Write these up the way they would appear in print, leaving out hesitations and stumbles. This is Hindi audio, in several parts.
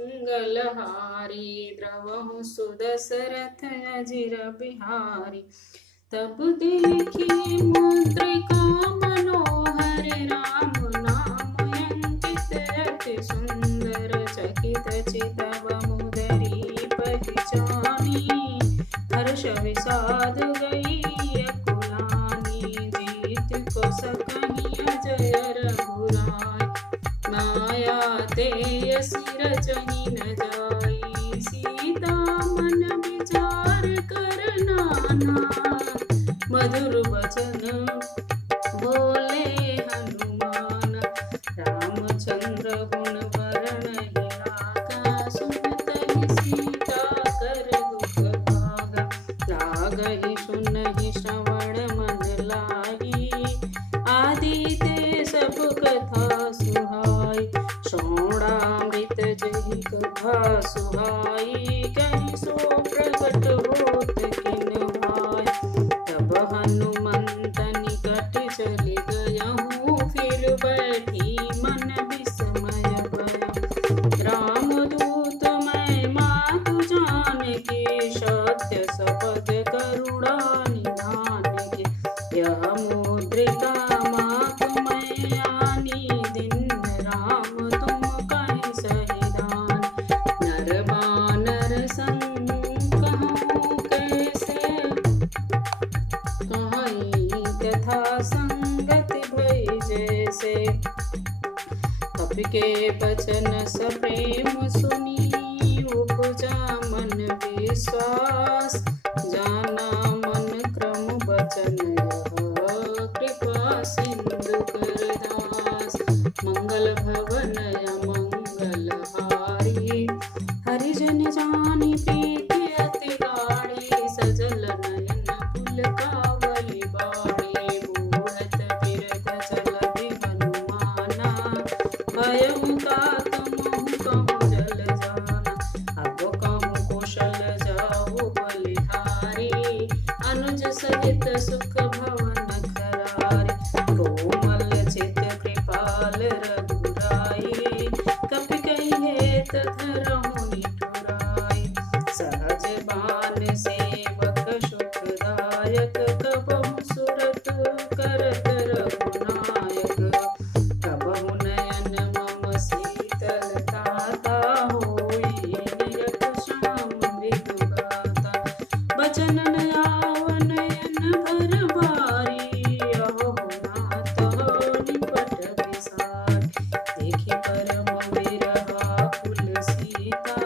मंगलहारी द्रवहु सुदशरथ अजिर बिहारी। तब देखी मुद्रिका मनोहर राम नाम अंकित अति सुंदर। चकित चितव मुदरी पहचानी हर्ष विषाद गई अकुलानी। जीत को सकहि अजय रघुराय माया तेय सिर रचनी न जाई। सीता मन विचार कर नाना मधुर वचन बोले हनुमान। रामचंद्र गुण वर्णहि लागा सुनतहि सीता कर दुख भागा। लागहि सुनहि श्रवण मन लागी आदिते सब कथा सुहाई। श्रवणामृत जहि कथा सुहाई कहीं सो प्रकट होत किन भाई। तब हनुमंत निकट चल गयहूँ फिर बैठी मन विस्मय भय। रामदूत मैं मातु जानकी सत्य सपथ करुणा निधान के। यह मुद्रिका मातु मैं आनी दिन राम तुम कहीं सहिदान। नर बानर संग कहूँ कैसे कहीं तथा संगति भई जैसे। कपि के बचन सप्रेम सुनी उपजा मन विश्वास। जाना मन क्रम बचन यह कृपा सिंधु कर दास। मंगल भवन अमंगल हारी हरिजन जानी प्रीति अति गाढ़ी। सजल नयन पुलकावली बाढ़ी बूढ़त बिरध चलति हनुमाना। भयउ तात महु कहूँ जल जाना। अब कहूँ कौशल जाऊ बलिहारी अनुज सहित सुख भवन खरारी। कोमल चित कृपाल रघुराई कपि कहिए तथरहु निठुराई। सहज बान सेवक सुखदायक कबहु सुरत करत रघुनायक। कबहु नयन मम शीतलता होई निरख श्याम मृदु गाता। बचन आव नयन भर बारी अहो नाथ निपट विसार। देखि परम विरहा कुल सीता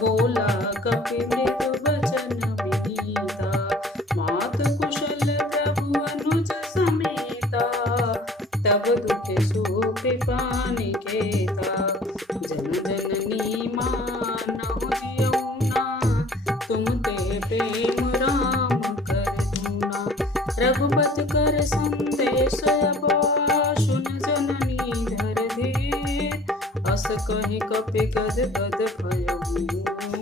बोला कपि मृदु वचन विनीता। मात कुशल प्रभु अनुज समेता तब दुख सुख निकेता। जन जननी मानहु जियऊ ना तुम ते प्रेम राम कर दूना। रघुपति कर संदेश अबा सुन जननी धर धीर। अस कहि कपि गद गद भयहु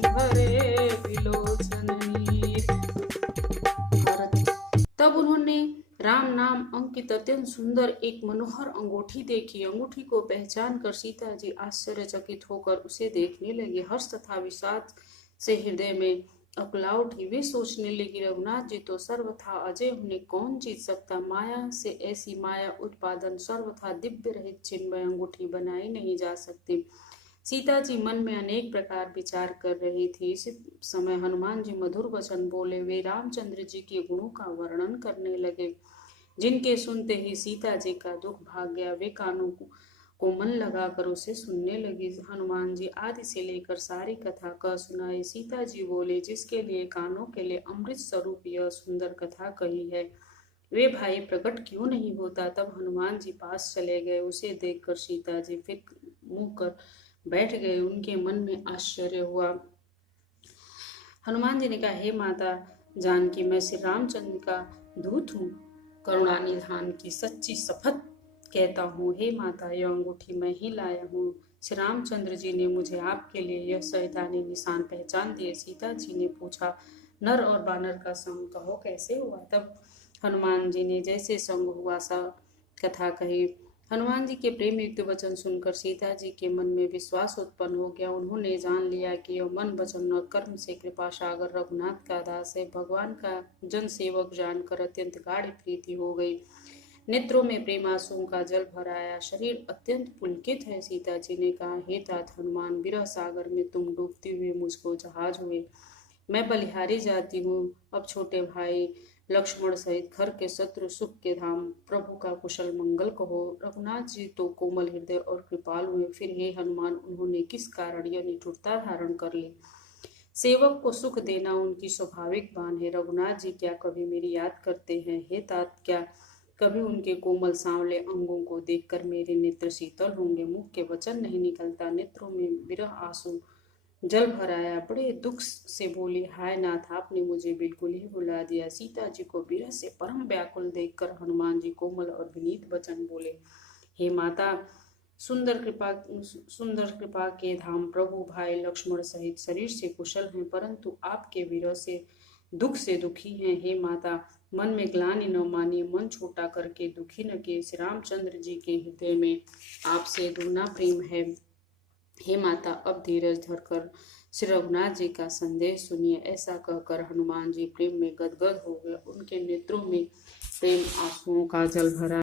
भरे विलोचन नीर। तब उन्होंने राम नाम अंकित अत्यंत सुंदर एक मनोहर अंगूठी देखी। अंगूठी को पहचान कर सीता जी आश्चर्यचकित होकर उसे देखने लगे। हर्ष तथा विषाद से हृदय में अकुला उठी। वे सोचने लगी रघुनाथ जी तो सर्वथा अजय उन्हें कौन जीत सकता। माया से ऐसी माया उत्पादन सर्वथा दिव्य रहित चिन्मय अंगूठी बनाई नहीं जा सकती। सीता जी मन में अनेक प्रकार विचार कर रही थी। इसी समय हनुमान जी मधुर वचन बोले। वे रामचंद्र जी के गुणों का वर्णन करने लगे जिनके सुनते ही सीता जी का दुख भाग गया। वे कानों को मन लगाकर उसे सुनने लगी। हनुमान जी आदि से लेकर सारी कथा कह सुनाई। सीता जी बोले जिसके लिए कानों के लिए अमृत स्वरूप यह सुंदर कथा कही है वे भाई प्रकट क्यों नहीं होता। तब हनुमान जी पास चले गए। उसे देखकर सीता जी फिर मुंह कर बैठ गए। उनके मन में आश्चर्य हुआ। हनुमान जी ने कहा हे माता जानकी मैं श्री रामचंद्र का दूत हूँ। करुणा निधान की सच्ची शपथ कहता हूँ हे माता यह अंगूठी मैं ही लाया हूँ। श्री रामचंद्र जी ने मुझे आपके लिए यह शैतानी निशान पहचान दिए। सीता जी ने पूछा नर और बानर का संग कहो कैसे हुआ। तब हनुमान जी ने जैसे संग हुआ सा कथा कही। हनुमान जी के प्रेम युक्त वचन सुनकर सीता जी के मन में विश्वास उत्पन्न हो गया। उन्होंने जान लिया कि यह मन वचन और कर्म से कृपा सागर रघुनाथ का दास है। भगवान का जन सेवक जानकर अत्यंत गाढ़ प्रीति हो गई। नेत्रों में प्रेम आंसुओं का जल भर आया, शरीर अत्यंत पुलकित है। सीता जी ने कहा, हे तात हनुमान, विरह सागर में तुम डूबते हुए मुझको जहाज हुए, मैं बलिहारी जाती हूँ। अब छोटे भाई लक्ष्मण सहित घर के शत्रु सुख के धाम प्रभु का कुशल मंगल कहो। रघुनाथ जी तो कोमल हृदय और कृपाल हुए। फिर हे हनुमान, उन्होंने किस कारण यह निठुरता धारण कर ली? सेवक को सुख देना उनकी स्वाभाविक बान है। रघुनाथ जी क्या कभी मेरी याद करते हैं? हे तात, क्या कभी उनके कोमल सांवले अंगों को देखकर मेरे नेत्र शीतल होंगे? मुख के वचन नहीं निकलता, नेत्रों में विरह आंसू जल भर आया। बड़े दुख से बोली, हाय नाथ, आपने मुझे बिल्कुल ही भुला दिया। सीता जी को विरह से परम व्याकुल देखकर हनुमान जी कोमल और विनीत वचन बोले, हे माता, सुंदर कृपा के धाम प्रभु भाई लक्ष्मण सहित शरीर से कुशल हैं, परंतु आपके विरह से दुख से दुखी हैं। हे माता, मन में ग्लानि न मानिए, मन छोटा करके दुखी न किए। श्री रामचंद्र जी के हृदय में आपसे दुगना प्रेम है। हे माता, अब धीरज धरकर श्री रघुनाथ जी का संदेश सुनिए। ऐसा कहकर हनुमान जी प्रेम में गदगद हो गए। उनके नेत्रों में प्रेम आंसुओं का जल भरा।